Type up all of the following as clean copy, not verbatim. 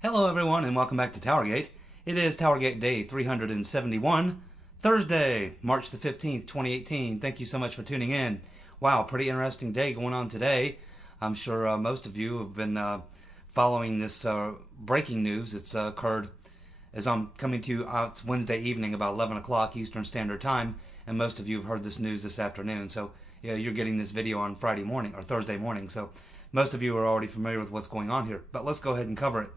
Hello everyone and welcome back to TowerGate. It is TowerGate Day 371, Thursday, March the 15th, 2018. Thank you so much for tuning in. Wow, pretty interesting day going on today. I'm sure most of you have been following this breaking news. It's occurred as I'm coming to you. It's Wednesday evening about 11 o'clock Eastern Standard Time, and most of you have heard this news this afternoon. So yeah, you're getting this video on Friday morning or Thursday morning. So most of you are already familiar with what's going on here. But let's go ahead and cover it.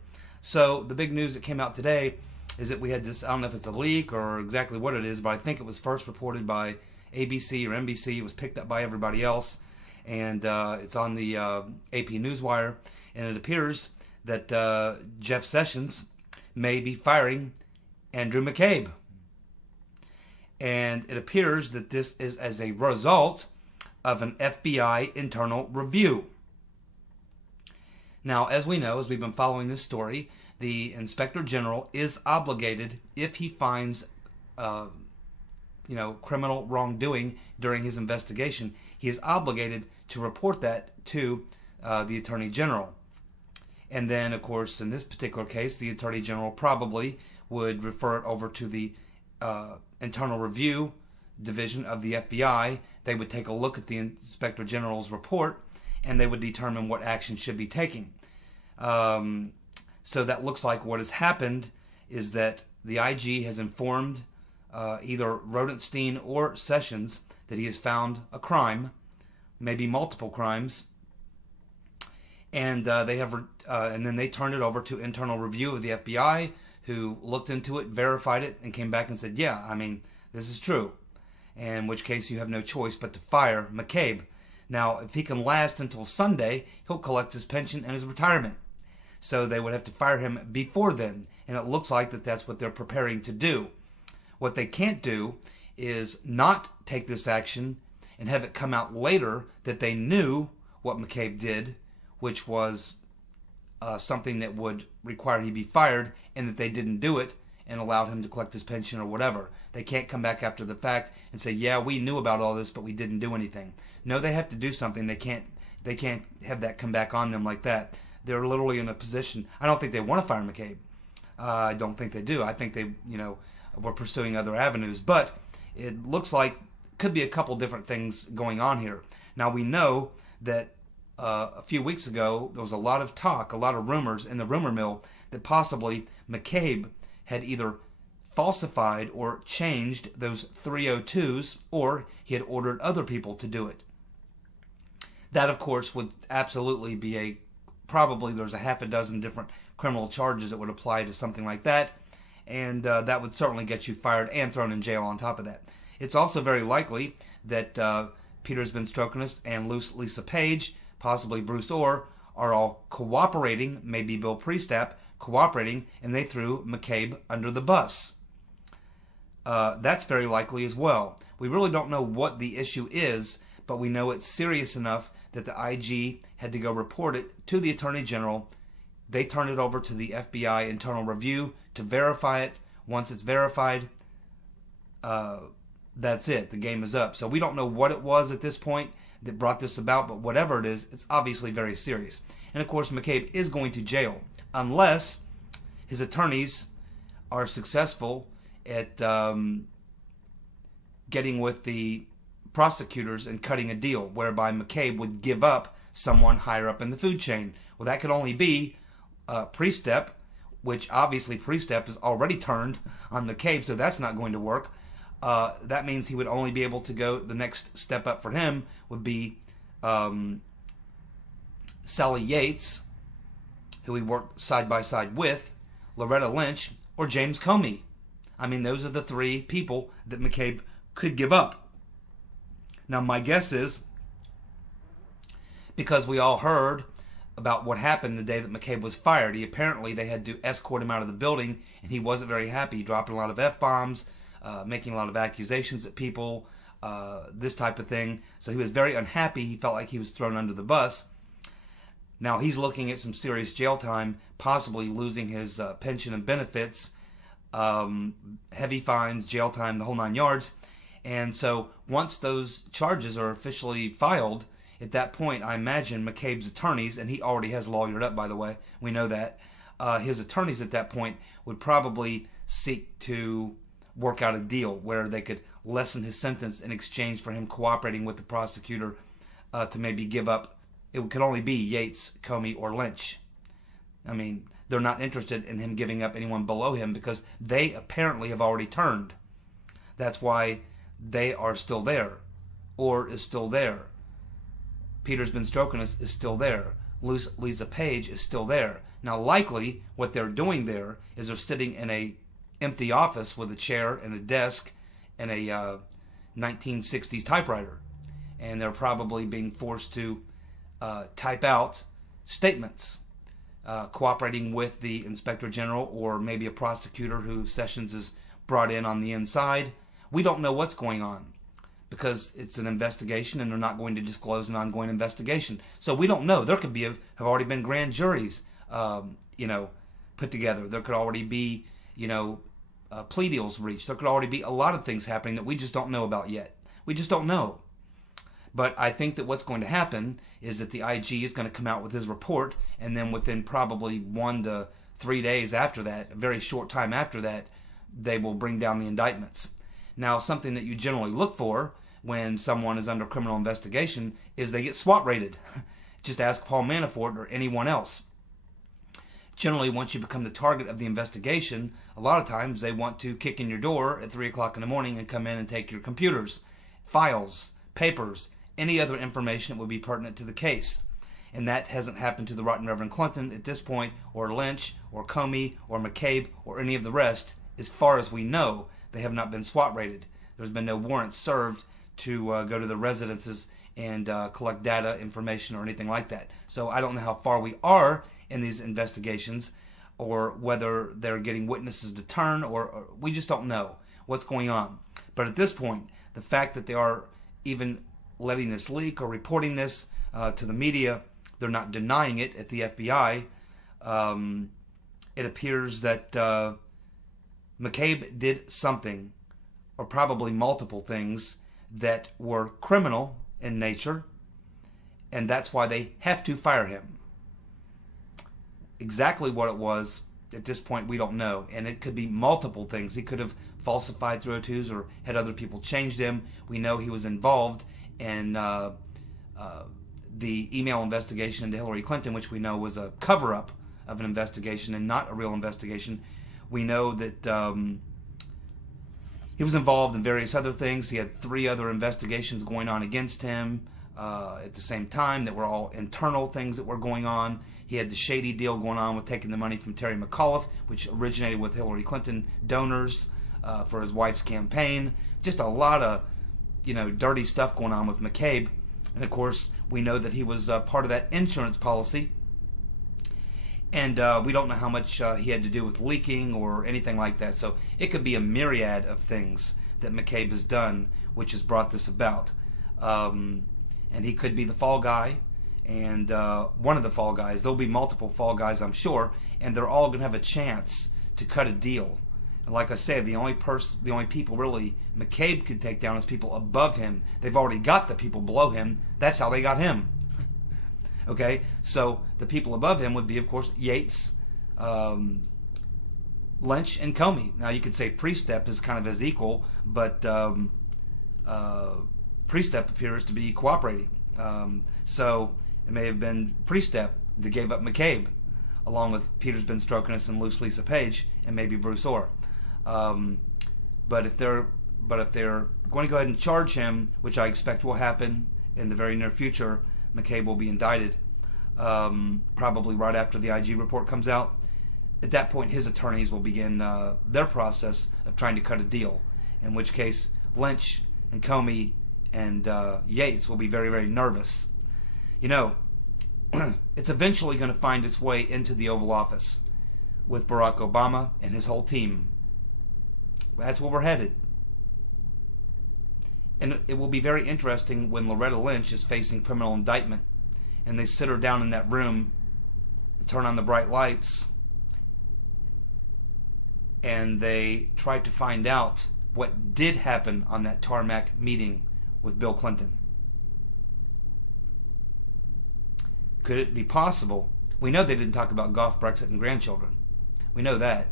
So the big news that came out today is that we had this, I don't know if it's a leak or exactly what it is, but I think it was first reported by ABC or NBC. It was picked up by everybody else, and it's on the AP Newswire, and it appears that Jeff Sessions may be firing Andrew McCabe. And it appears that this is as a result of an FBI internal review. Now, as we know, as we've been following this story, the Inspector General is obligated, if he finds, criminal wrongdoing during his investigation, he is obligated to report that to the Attorney General. And then, of course, in this particular case, the Attorney General probably would refer it over to the Internal Review Division of the FBI. They would take a look at the Inspector General's report, and they would determine what action should be taken. So that looks like what has happened is that the IG has informed either Rodenstein or Sessions that he has found a crime, maybe multiple crimes, and and then they turned it over to internal review of the FBI, who looked into it, verified it, and came back and said, "Yeah, I mean, this is true." In which case, you have no choice but to fire McCabe. Now, if he can last until Sunday, he'll collect his pension and his retirement. So they would have to fire him before then, and it looks like that's what they're preparing to do. What they can't do is not take this action and have it come out later that they knew what McCabe did, which was something that would require he be fired, and that they didn't do it and allowed him to collect his pension or whatever. They can't come back after the fact and say, "Yeah, we knew about all this, but we didn't do anything." No, they have to do something. They can't have that come back on them like that. They're literally in a position. I don't think they want to fire McCabe. I don't think they do. I think they, were pursuing other avenues. But it looks like could be a couple different things going on here. Now, we know that a few weeks ago there was a lot of talk, a lot of rumors in the rumor mill that possibly McCabe had either falsified or changed those 302s, or he had ordered other people to do it. That, of course, would absolutely be probably there's a half a dozen different criminal charges that would apply to something like that, and that would certainly get you fired and thrown in jail on top of that. It's also very likely that Peter Strokinus and Lisa Page, possibly Bruce Orr, are all cooperating, maybe Bill Priestap cooperating, and they threw McCabe under the bus. That's very likely as well. We really don't know what the issue is, but we know it's serious enough that the IG had to go report it to the Attorney General. They turned it over to the FBI Internal Review to verify it. Once it's verified, that's it. The game is up. So we don't know what it was at this point that brought this about, but whatever it is, it's obviously very serious. And of course, McCabe is going to jail unless his attorneys are successful at getting with the prosecutors and cutting a deal whereby McCabe would give up someone higher up in the food chain. Well, that could only be Priestap, which obviously Priestap is already turned on McCabe, so that's not going to work. That means he would only be able to go, the next step up for him would be Sally Yates, who he worked side by side with, Loretta Lynch, or James Comey. I mean, those are the three people that McCabe could give up. Now, my guess is, because we all heard about what happened the day that McCabe was fired, they had to escort him out of the building, and he wasn't very happy, dropping a lot of F-bombs, making a lot of accusations at people, this type of thing. So he was very unhappy. He felt like he was thrown under the bus. Now he's looking at some serious jail time, possibly losing his pension and benefits, heavy fines, jail time, the whole nine yards. And so once those charges are officially filed, at that point, I imagine McCabe's attorneys, and he already has lawyered up, by the way, we know that, his attorneys at that point would probably seek to work out a deal where they could lessen his sentence in exchange for him cooperating with the prosecutor to maybe give up. It could only be Yates, Comey, or Lynch. I mean, they're not interested in him giving up anyone below him because they apparently have already turned. That's why they are still there, or is still there. Peter's been stroking us is still there. Lisa Page is still there. Now, likely, what they're doing there is they're sitting in a empty office with a chair and a desk and a 1960s typewriter, and they're probably being forced to type out statements, cooperating with the Inspector General or maybe a prosecutor who Sessions has brought in on the inside. We don't know what's going on because it's an investigation and they're not going to disclose an ongoing investigation. So we don't know. There could be have already been grand juries, put together. There could already be, plea deals reached. There could already be a lot of things happening that we just don't know about yet. We just don't know. But I think that what's going to happen is that the IG is going to come out with his report, and then within probably 1 to 3 days after that, a very short time after that, they will bring down the indictments. Now, something that you generally look for when someone is under criminal investigation is they get SWAT rated. Just ask Paul Manafort or anyone else. Generally, once you become the target of the investigation, a lot of times they want to kick in your door at 3 o'clock in the morning and come in and take your computers, files, papers, any other information that would be pertinent to the case. And that hasn't happened to the Right Reverend Clinton at this point, or Lynch, or Comey, or McCabe, or any of the rest. As far as we know, they have not been SWAT rated. There's been no warrants served to go to the residences and collect data, information, or anything like that. So I don't know how far we are in these investigations, or whether they're getting witnesses to turn, or we just don't know what's going on. But at this point, the fact that they are even letting this leak or reporting this to the media, they're not denying it at the FBI. It appears that McCabe did something, or probably multiple things, that were criminal in nature, and that's why they have to fire him. Exactly what it was, at this point, we don't know. And it could be multiple things. He could have falsified 302s or had other people change them. We know he was involved in the email investigation into Hillary Clinton, which we know was a cover-up of an investigation and not a real investigation. We know that he was involved in various other things. He had 3 other investigations going on against him at the same time that were all internal things that were going on. He had the shady deal going on with taking the money from Terry McAuliffe, which originated with Hillary Clinton donors for his wife's campaign. Just a lot of, dirty stuff going on with McCabe. And of course, we know that he was part of that insurance policy. And we don't know how much he had to do with leaking or anything like that. So it could be a myriad of things that McCabe has done which has brought this about. And he could be the fall guy, and one of the fall guys. There'll be multiple fall guys, I'm sure, and they're all going to have a chance to cut a deal. And like I said, the only people really McCabe could take down is people above him. They've already got the people below him. That's how they got him. Okay, so the people above him would be, of course, Yates, Lynch, and Comey. Now, you could say Priestep is kind of his equal, but Priestep appears to be cooperating. So it may have been Priestep that gave up McCabe, along with Peter's been stroking us and Lisa Page, and maybe Bruce Orr. But if they're going to go ahead and charge him, which I expect will happen in the very near future, McCabe will be indicted probably right after the IG report comes out. At that point, his attorneys will begin their process of trying to cut a deal, in which case Lynch and Comey and Yates will be very, very nervous. It's eventually going to find its way into the Oval Office with Barack Obama and his whole team. That's where we're headed. And it will be very interesting when Loretta Lynch is facing criminal indictment and they sit her down in that room, turn on the bright lights, and they try to find out what did happen on that tarmac meeting with Bill Clinton. Could it be possible We know they didn't talk about golf, Brexit, and grandchildren. We know that.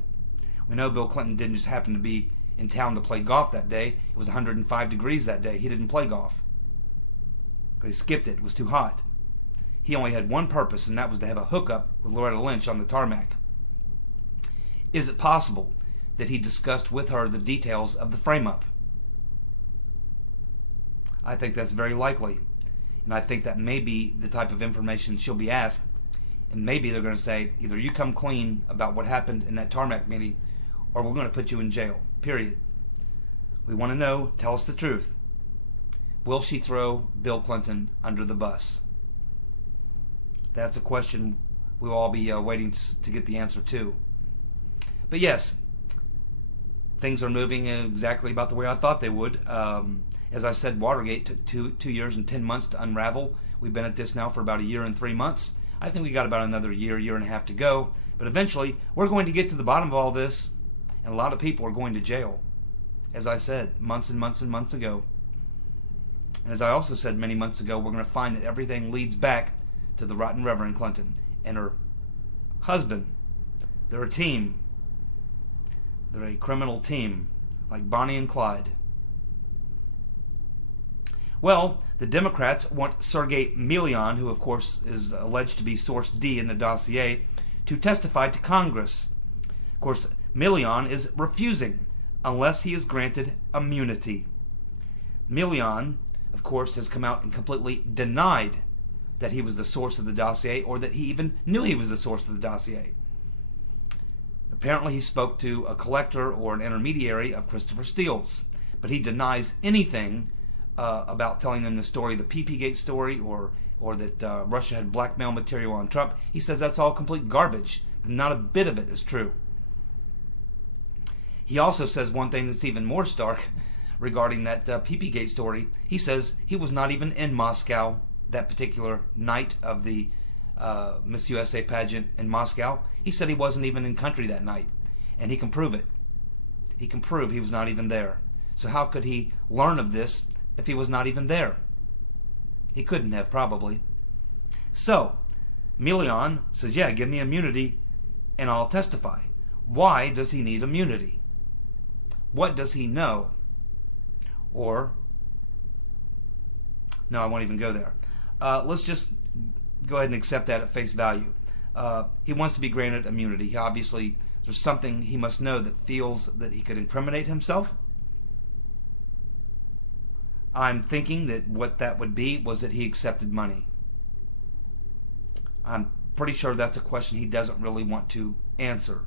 We know Bill Clinton didn't just happen to be in town to play golf that day. It was 105 degrees that day. He didn't play golf. They skipped it. It was too hot. He only had one purpose, and that was to have a hookup with Loretta Lynch on the tarmac. Is it possible that he discussed with her the details of the frame-up? I think that's very likely. And I think that may be the type of information she'll be asked. And maybe they're going to say, either you come clean about what happened in that tarmac meeting, or we're going to put you in jail. Period. We want to know, tell us the truth. Will she throw Bill Clinton under the bus? That's a question we'll all be waiting to get the answer to. But yes, things are moving exactly about the way I thought they would. As I said, Watergate took 2 years and 10 months to unravel. We've been at this now for about a year and 3 months. I think we got about another year and a half to go. But eventually, we're going to get to the bottom of all this, and a lot of people are going to jail. As I said, months and months and months ago. And as I also said many months ago, we're going to find that everything leads back to the rotten Reverend Clinton and her husband. They're a team. They're a criminal team, like Bonnie and Clyde. Well, the Democrats want Sergei Milian, who of course is alleged to be Source D in the dossier, to testify to Congress. Of course, Milian is refusing unless he is granted immunity. Milian, of course, has come out and completely denied that he was the source of the dossier or that he even knew he was the source of the dossier. Apparently he spoke to a collector or an intermediary of Christopher Steele's, but he denies anything about telling them the story, the PP-Gate story, or that Russia had blackmail material on Trump. He says that's all complete garbage. Not a bit of it is true. He also says one thing that's even more stark regarding that PP-Gate story. He says he was not even in Moscow that particular night of the Miss USA pageant in Moscow. He said he wasn't even in country that night, and he can prove it. He can prove he was not even there. So how could he learn of this if he was not even there? He couldn't have, probably. So Milian says, yeah, give me immunity and I'll testify. Why does he need immunity? What does he know? Or, no, I won't even go there. Let's just go ahead and accept that at face value. He wants to be granted immunity. Obviously, there's something he must know that feels that he could incriminate himself. I'm thinking that what that would be was that he accepted money. I'm pretty sure that's a question he doesn't really want to answer,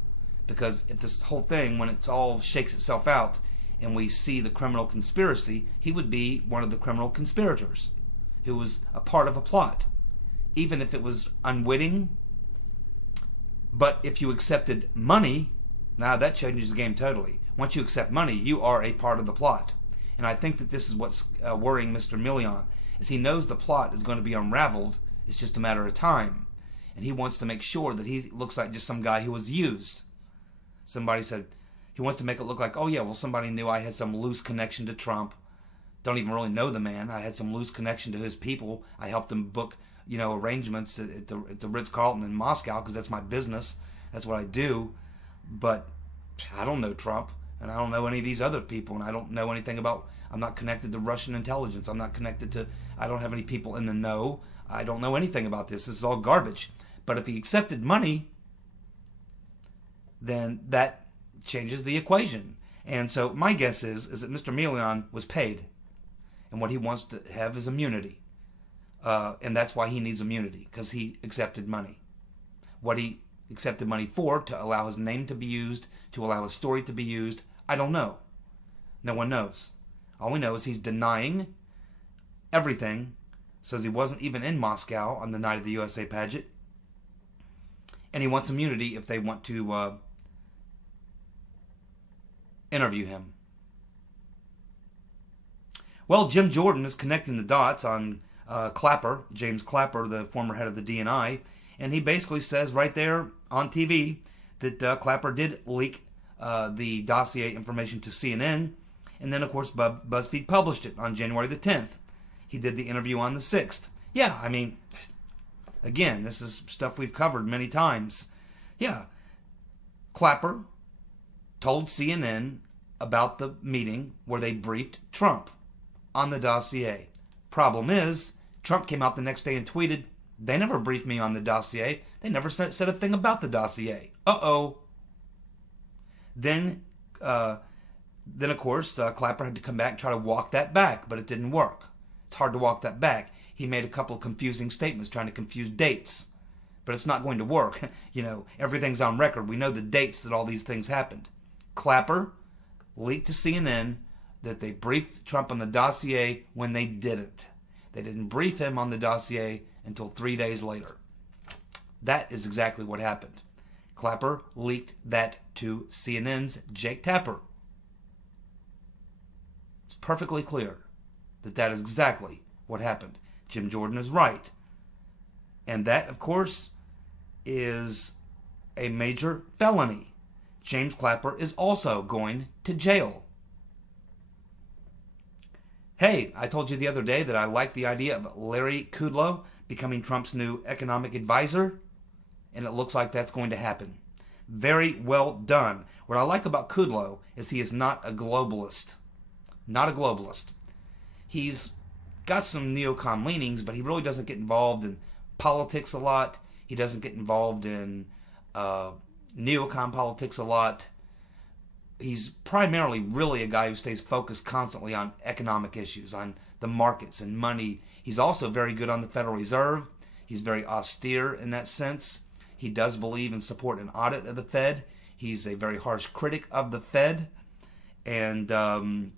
because if this whole thing, when it's all shakes itself out and we see the criminal conspiracy, he would be one of the criminal conspirators who was a part of a plot, even if it was unwitting. But if you accepted money, now that changes the game totally. Once you accept money, you are a part of the plot. And I think that this is what's worrying Mr. Milian, is he knows the plot is going to be unraveled. It's just a matter of time. And he wants to make sure that he looks like just some guy who was used. Somebody said, he wants to make it look like, oh yeah, well somebody knew I had some loose connection to Trump. Don't even really know the man. I had some loose connection to his people. I helped him book, arrangements at the Ritz-Carlton in Moscow because that's my business. That's what I do. But I don't know Trump. And I don't know any of these other people, and I don't know anything about, I'm not connected to Russian intelligence. I'm not connected to, I don't have any people in the know. I don't know anything about this. This is all garbage. But if he accepted money, then that changes the equation. And so my guess is that Mr. Milian was paid, and what he wants to have is immunity. And that's why he needs immunity, because he accepted money. What he accepted money for, to allow his name to be used, to allow his story to be used, I don't know. No one knows. All we know is he's denying everything, says he wasn't even in Moscow on the night of the USA pageant, and he wants immunity if they want to interview him. Well, Jim Jordan is connecting the dots on Clapper, James Clapper, the former head of the DNI, and he basically says right there on TV that Clapper did leak the dossier information to CNN, and then of course BuzzFeed published it on January the 10th. He did the interview on the 6th. Yeah, I mean, Again, this is stuff we've covered many times. Yeah, Clapper told CNN about the meeting where they briefed Trump on the dossier. Problem is, Trump came out the next day and tweeted, "They never briefed me on the dossier. They never said a thing about the dossier." Uh-oh. Then of course, Clapper had to come back and try to walk that back, but it didn't work. It's hard to walk that back. He made a couple of confusing statements trying to confuse dates, but it's not going to work. Everything's on record. We know the dates that all these things happened. Clapper leaked to CNN that they briefed Trump on the dossier when they didn't. They didn't brief him on the dossier until 3 days later. That is exactly what happened. Clapper leaked that to CNN's Jake Tapper. It's perfectly clear that that is exactly what happened. Jim Jordan is right. And that, of course, is a major felony. James Clapper is also going to jail. Hey, I told you the other day that I like the idea of Larry Kudlow becoming Trump's new economic advisor, and it looks like that's going to happen. Very well done. What I like about Kudlow is he is not a globalist. Not a globalist. He's got some neocon leanings, but he really doesn't get involved in politics a lot. He doesn't get involved in neocon politics a lot. He's primarily really a guy who stays focused constantly on economic issues, on the markets and money. He's also very good on the Federal Reserve. He's very austere in that sense. He does believe and support an audit of the Fed. He's a very harsh critic of the Fed. And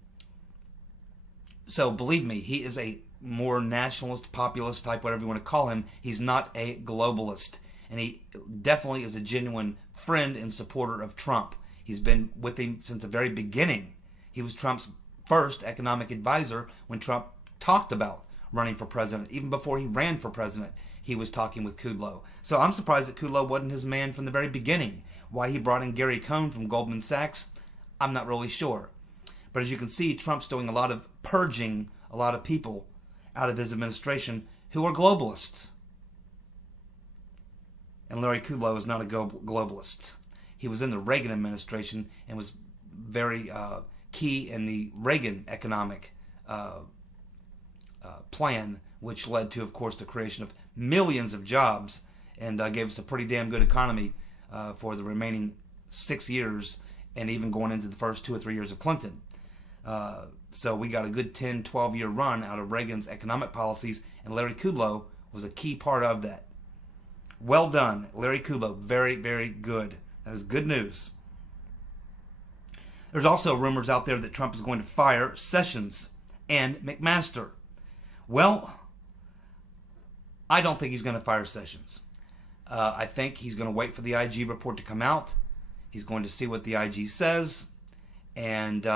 so believe me, he is a more nationalist, populist type, whatever you want to call him. He's not a globalist. And he definitely is a genuine friend and supporter of Trump. He's been with him since the very beginning. He was Trump's first economic advisor when Trump talked about running for president. Even before he ran for president, he was talking with Kudlow. So I'm surprised that Kudlow wasn't his man from the very beginning. Why he brought in Gary Cohn from Goldman Sachs, I'm not really sure. But as you can see, Trump's doing a lot of purging a lot of people out of his administration who are globalists. And Larry Kudlow is not a globalist. He was in the Reagan administration and was very key in the Reagan economic plan, which led to, of course, the creation of millions of jobs and gave us a pretty damn good economy for the remaining 6 years and even going into the first 2 or 3 years of Clinton. So we got a good 10, 12-year run out of Reagan's economic policies, and Larry Kudlow was a key part of that. Well done, Larry Kudlow. Very, very good. That is good news. There's also rumors out there that Trump is going to fire Sessions and McMaster. Well, I don't think he's going to fire Sessions. I think he's going to wait for the IG report to come out. He's going to see what the IG says. And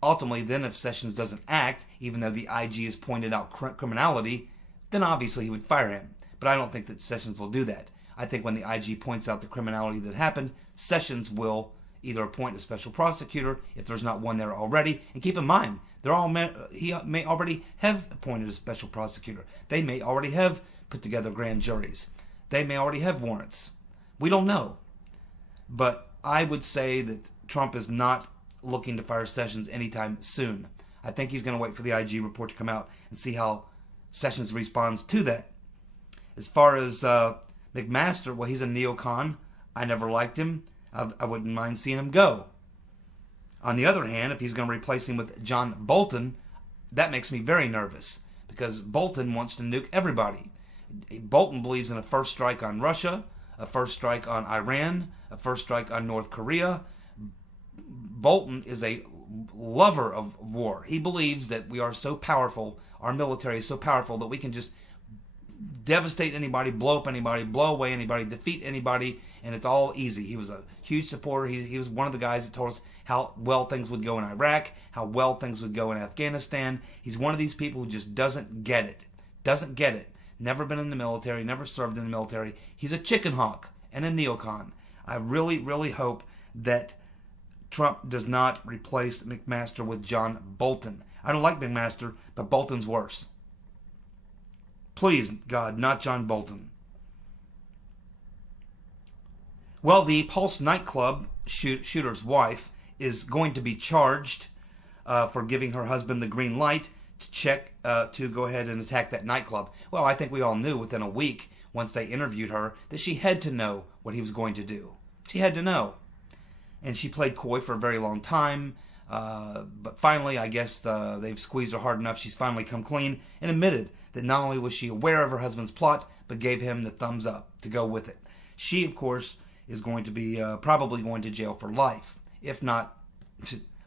ultimately, then if Sessions doesn't act, even though the IG has pointed out criminality, then obviously he would fire him. But I don't think that Sessions will do that. I think when the IG points out the criminality that happened, Sessions will either appoint a special prosecutor if there's not one there already. And keep in mind, he may already have appointed a special prosecutor. They may already have put together grand juries. They may already have warrants. We don't know. But I would say that Trump is not looking to fire Sessions anytime soon. I think he's going to wait for the IG report to come out and see how Sessions responds to that. As far as McMaster, well, he's a neocon. I never liked him. I wouldn't mind seeing him go. On the other hand, if he's going to replace him with John Bolton, that makes me very nervous because Bolton wants to nuke everybody. Bolton believes in a first strike on Russia, a first strike on Iran, a first strike on North Korea. Bolton is a lover of war. He believes that we are so powerful, our military is so powerful that we can just devastate anybody, blow up anybody, blow away anybody, defeat anybody, and it's all easy. He was a huge supporter. He was one of the guys that told us how well things would go in Iraq, how well things would go in Afghanistan. He's one of these people who just doesn't get it. Doesn't get it. Never been in the military, never served in the military. He's a chicken hawk and a neocon. I really, really hope that Trump does not replace McMaster with John Bolton. I don't like McMaster, but Bolton's worse. Please, God, not John Bolton. Well, the Pulse nightclub shooter's wife is going to be charged for giving her husband the green light to check to go ahead and attack that nightclub. Well, I think we all knew within a week, once they interviewed her, that she had to know what he was going to do. She had to know. And she played coy for a very long time. But finally, I guess they've squeezed her hard enough. She's finally come clean and admitted that not only was she aware of her husband's plot, but gave him the thumbs up to go with it. She, of course, is going to be probably going to jail for life. If not,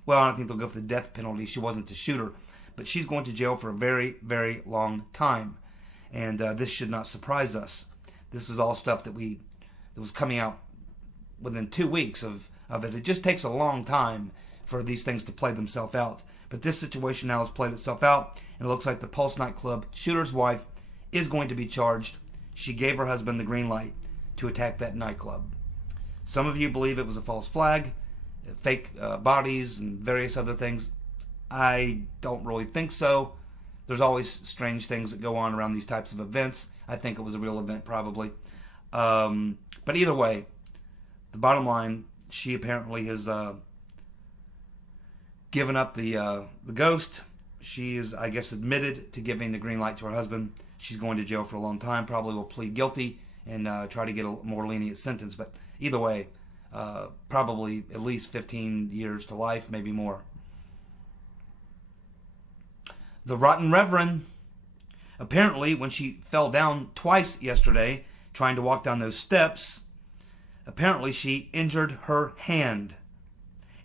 well, I don't think they'll go for the death penalty. She wasn't the shooter. But she's going to jail for a very, very long time. And this should not surprise us. This is all stuff that was coming out within 2 weeks of it. It just takes a long time for these things to play themselves out. But this situation now has played itself out, and it looks like the Pulse nightclub shooter's wife is going to be charged. She gave her husband the green light to attack that nightclub. Some of you believe it was a false flag, fake bodies, and various other things. I don't really think so. There's always strange things that go on around these types of events. I think it was a real event, probably. But either way, the bottom line, she apparently has given up the ghost. She is, I guess, admitted to giving the green light to her husband. She's going to jail for a long time, probably will plead guilty and try to get a more lenient sentence. But either way, probably at least 15 years to life, maybe more. The Rotten Reverend, apparently when she fell down twice yesterday trying to walk down those steps, apparently she injured her hand.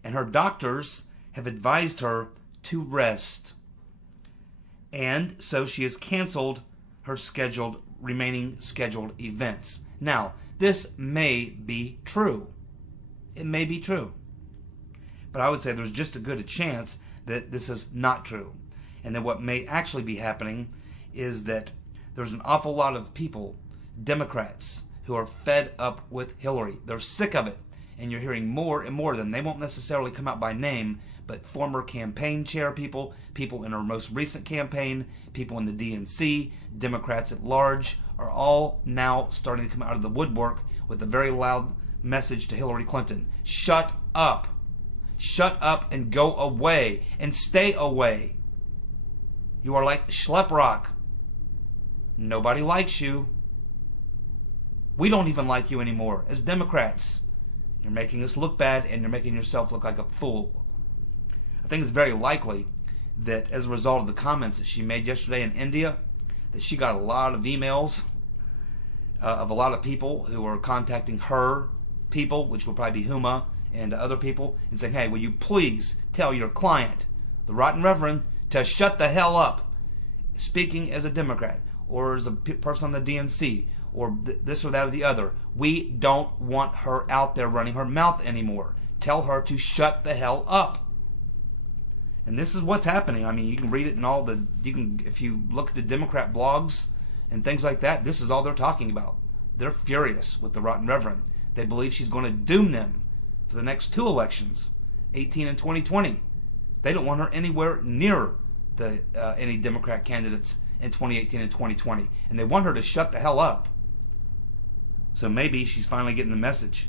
And her doctors have advised her to rest. And so she has canceled her remaining scheduled events. Now, this may be true. It may be true. But I would say there's just as good a chance that this is not true. And then what may actually be happening is that there's an awful lot of people, Democrats, who are fed up with Hillary. They're sick of it. And you're hearing more and more of them. They won't necessarily come out by name, but former campaign chair people, people in her most recent campaign, people in the DNC, Democrats at large, are all now starting to come out of the woodwork with a very loud message to Hillary Clinton. Shut up. Shut up and go away and stay away. You are like Schleprock. Nobody likes you. We don't even like you anymore as Democrats. You're making us look bad and you're making yourself look like a fool. I think it's very likely that as a result of the comments that she made yesterday in India, that she got a lot of emails of a lot of people who are contacting her people, which will probably be Huma and other people, and saying, hey, will you please tell your client, the Rotten Reverend, to shut the hell up, speaking as a Democrat or as a person on the DNC or this or that or the other. We don't want her out there running her mouth anymore. Tell her to shut the hell up. And this is what's happening. I mean, you can read it in all the, if you look at the Democrat blogs and things like that, this is all they're talking about. They're furious with the Rotten Reverend. They believe she's going to doom them for the next 2 elections, 18 and 2020. They don't want her anywhere near any Democrat candidates in 2018 and 2020. And they want her to shut the hell up. So maybe she's finally getting the message.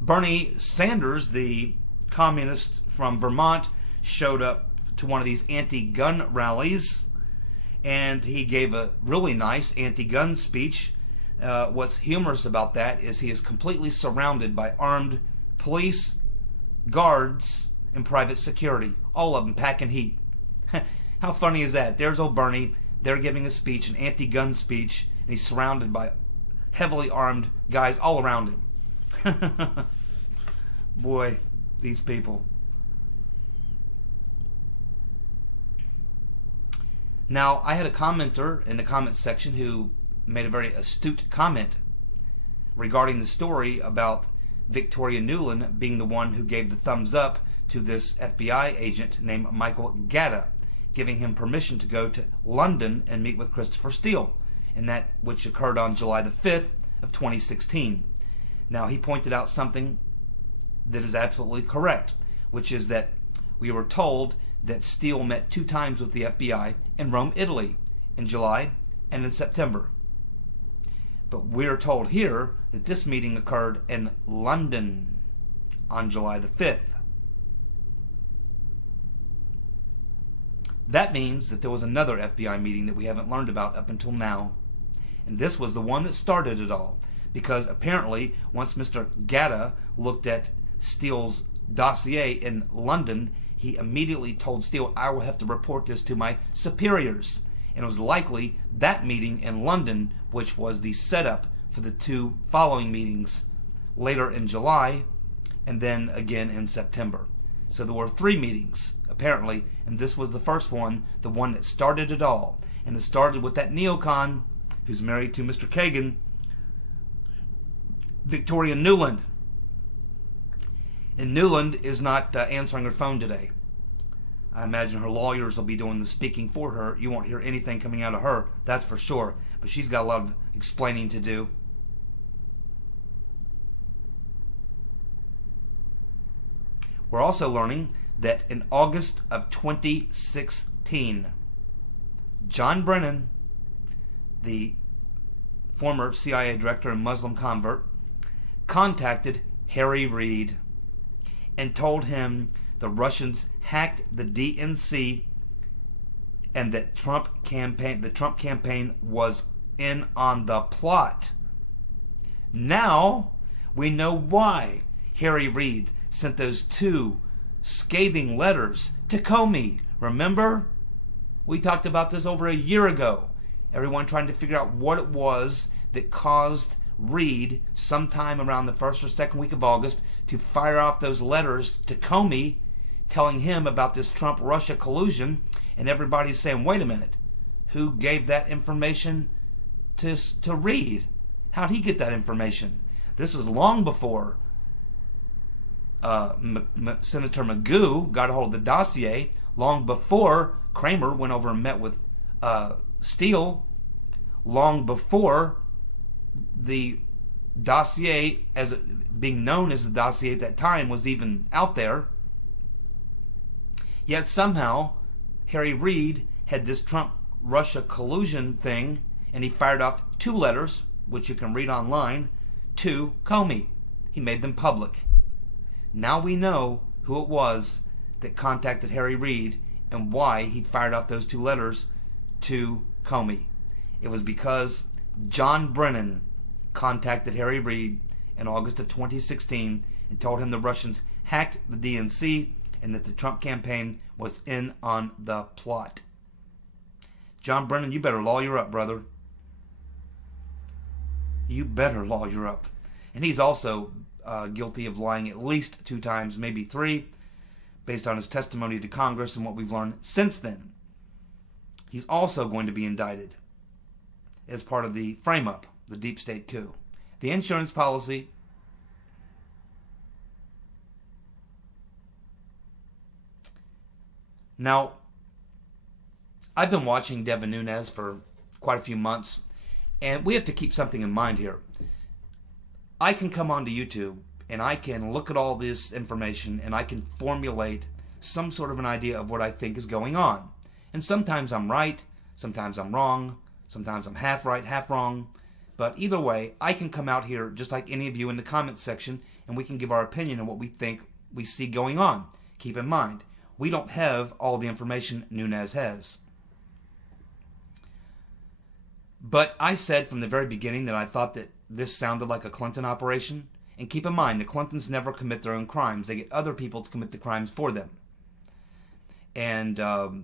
Bernie Sanders, the communist from Vermont, showed up to one of these anti-gun rallies. And he gave a really nice anti-gun speech. What's humorous about that is he is completely surrounded by armed police, guards, and private security. All of them packing heat. How funny is that? There's old Bernie. They're giving a speech, an anti-gun speech, and he's surrounded by heavily armed guys all around him. Boy, these people. Now, I had a commenter in the comments section who made a very astute comment regarding the story about Victoria Nuland being the one who gave the thumbs up to this FBI agent named Michael Gatta, giving him permission to go to London and meet with Christopher Steele, and that which occurred on July the 5th of 2016. Now, he pointed out something that is absolutely correct, which is that we were told that Steele met 2 times with the FBI in Rome, Italy, in July and in September. But we're told here that this meeting occurred in London on July the 5th. That means that there was another FBI meeting that we haven't learned about up until now. And this was the one that started it all. Because apparently, once Mr. Gatta looked at Steele's dossier in London, he immediately told Steele, I will have to report this to my superiors. And it was likely that meeting in London, which was the setup for the two following meetings later in July and then again in September. So there were 3 meetings, apparently, and this was the first one, the one that started it all. And it started with that neocon who's married to Mr. Kagan, Victoria Nuland. And Nuland is not answering her phone today. I imagine her lawyers will be doing the speaking for her. You won't hear anything coming out of her, that's for sure. But she's got a lot of explaining to do. We're also learning that in August of 2016, John Brennan, the former CIA director and Muslim convert, contacted Harry Reid and told him the Russians hacked the DNC and that the Trump campaign was in on the plot. Now we know why Harry Reid sent those 2 scathing letters to Comey. Remember? We talked about this over a year ago. Everyone trying to figure out what it was that caused Reid, sometime around the 1st or 2nd week of August, to fire off those letters to Comey telling him about this Trump-Russia collusion. And everybody's saying, wait a minute, who gave that information to Reid? How'd he get that information? This was long before Senator Magoo got a hold of the dossier, long before Kramer went over and met with Steele, long before the dossier, as being known as the dossier at that time, was even out there. Yet somehow Harry Reid had this Trump-Russia collusion thing, and he fired off 2 letters, which you can read online, to Comey. He made them public. Now we know who it was that contacted Harry Reid and why he fired off those 2 letters to Comey. It was because John Brennan contacted Harry Reid in August of 2016 and told him the Russians hacked the DNC and that the Trump campaign was in on the plot. John Brennan, you better lawyer up, brother. You better lawyer up. And he's also guilty of lying at least 2 times, maybe 3, based on his testimony to Congress and what we've learned since then. He's also going to be indicted as part of the frame-up, the deep state coup. The insurance policy. Now, I've been watching Devin Nunes for quite a few months, and we have to keep something in mind here. I can come onto YouTube and I can look at all this information and I can formulate some sort of an idea of what I think is going on. And sometimes I'm right, sometimes I'm wrong, sometimes I'm half right, half wrong. But either way, I can come out here just like any of you in the comments section and we can give our opinion on what we think we see going on. Keep in mind, we don't have all the information Nunes has. But I said from the very beginning that I thought that this sounded like a Clinton operation. And keep in mind, the Clintons never commit their own crimes. They get other people to commit the crimes for them. And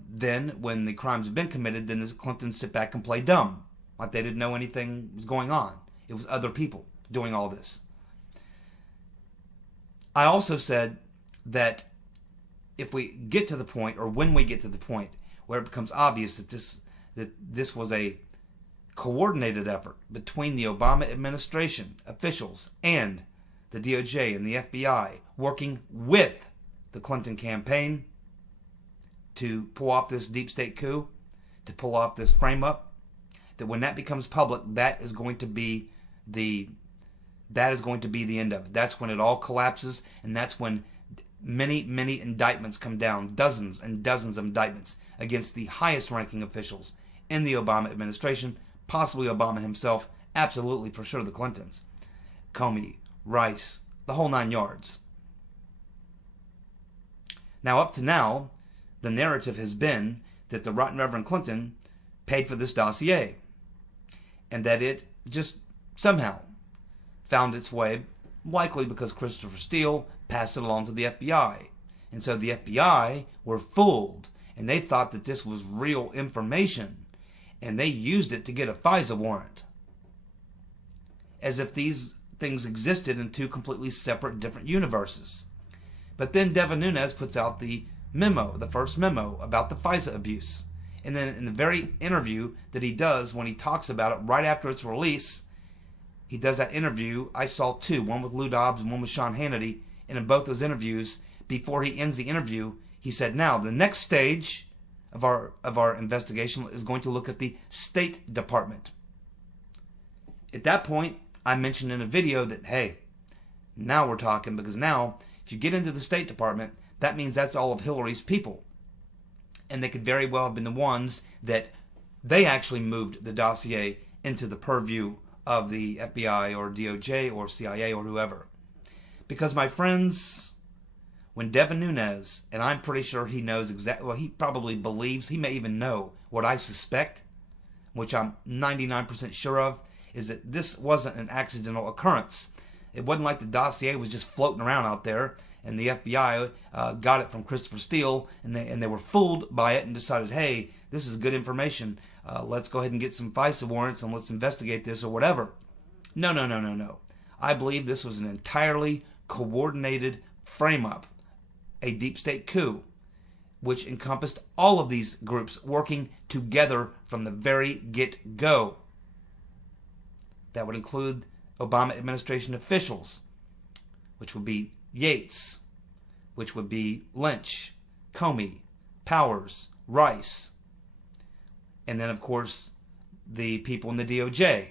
then, when the crimes have been committed, then the Clintons sit back and play dumb. Like they didn't know anything was going on. It was other people doing all this. I also said that if we get to the point, or when we get to the point, where it becomes obvious that this was a coordinated effort between the Obama administration officials and the DOJ and the FBI working with the Clinton campaign to pull off this deep state coup, to pull off this frame-up, that when that becomes public, that is going to be the end of it. That's when it all collapses, and that's when many, many indictments come down, dozens and dozens of indictments against the highest ranking officials in the Obama administration, possibly Obama himself, absolutely for sure the Clintons. Comey, Rice, the whole 9 yards. Now, up to now, the narrative has been that the Right Reverend Clinton paid for this dossier, and that it just somehow found its way, likely because Christopher Steele passed it along to the FBI. And so the FBI were fooled, and they thought that this was real information, and they used it to get a FISA warrant. As if these things existed in 2 completely separate, different universes. But then Devin Nunes puts out the memo, the first memo, about the FISA abuse. And then in the very interview that he does when he talks about it right after its release, he does that interview. I saw 2, one with Lou Dobbs and one with Sean Hannity. And in both those interviews, before he ends the interview, he said, now the next stage of our investigation is going to look at the State Department. At that point, I mentioned in a video that, hey, now we're talking, because now if you get into the State Department, that means that's all of Hillary's people. And they could very well have been the ones that they actually moved the dossier into the purview of the FBI or DOJ or CIA or whoever. Because, my friends, when Devin Nunes, and I'm pretty sure he knows exactly, well, he probably believes, he may even know what I suspect, which I'm 99% sure of, is that this wasn't an accidental occurrence. It wasn't like the dossier was just floating around out there and the FBI got it from Christopher Steele and they were fooled by it and decided, hey, this is good information. Let's go ahead and get some FISA warrants and let's investigate this or whatever. No, no, no, no, no. I believe this was an entirely coordinated frame-up, a deep state coup, which encompassed all of these groups working together from the very get-go. That would include Obama administration officials, which would be Yates, which would be Lynch, Comey, Powers, Rice, and then, of course, the people in the DOJ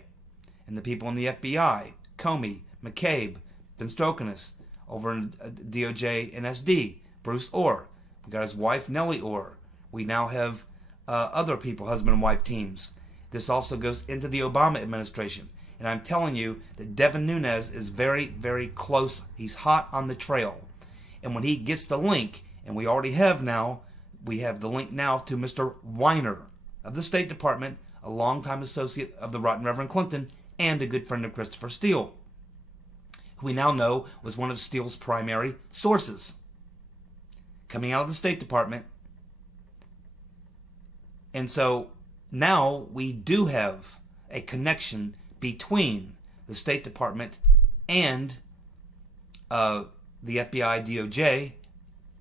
and the people in the FBI, Comey, McCabe, been stroking us over in DOJ and SD, Bruce Orr. We got his wife, Nellie Orr. We now have other people, husband and wife teams. This also goes into the Obama administration. And I'm telling you that Devin Nunes is very, very close. He's hot on the trail. And when he gets the link, and we already have now, we have the link now to Mr. Weiner of the State Department, a longtime associate of the Right Reverend Clinton, and a good friend of Christopher Steele, who we now know was one of Steele's primary sources. Coming out of the State Department. And so now we do have a connection between the State Department and the FBI, DOJ,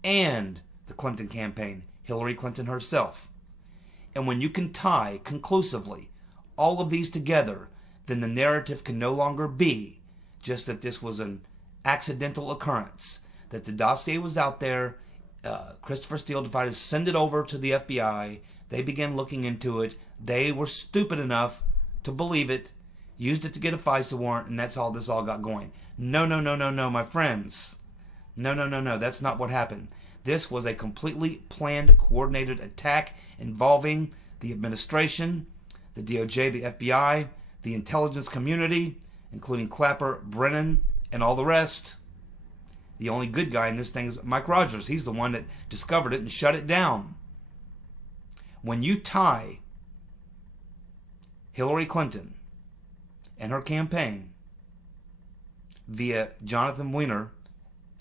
and the Clinton campaign, Hillary Clinton herself. And when you can tie conclusively all of these together, then the narrative can no longer be just that this was an accidental occurrence, that the dossier was out there, Christopher Steele decided to send it over to the FBI, they began looking into it, they were stupid enough to believe it, used it to get a FISA warrant, and that's how this all got going. No, no, no, no, no, my friends. No, no, no, no, that's not what happened. This was a completely planned, coordinated attack involving the administration, the DOJ, the FBI, the intelligence community, including Clapper, Brennan, and all the rest. The only good guy in this thing is Mike Rogers. He's the one that discovered it and shut it down. When you tie Hillary Clinton and her campaign via Jonathan Weiner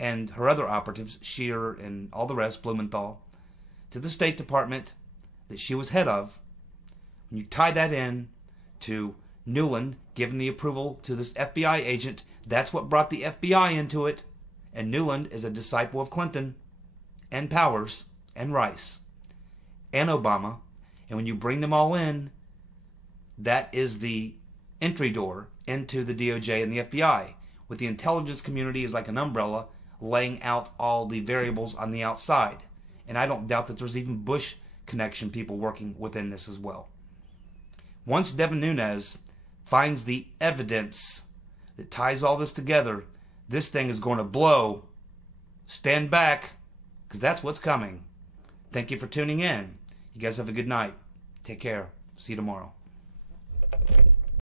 and her other operatives, Scheer and all the rest, Blumenthal, to the State Department that she was head of, when you tie that in to Newland giving the approval to this FBI agent, that's what brought the FBI into it. And Newland is a disciple of Clinton and Powers and Rice and Obama. And when you bring them all in, that is the entry door into the DOJ and the FBI, with the intelligence community as like an umbrella laying out all the variables on the outside. And I don't doubt that there's even Bush connection people working within this as well. Once Devin Nunes finds the evidence that ties all this together, this thing is going to blow. Stand back, because that's what's coming. Thank you for tuning in. You guys have a good night. Take care. See you tomorrow.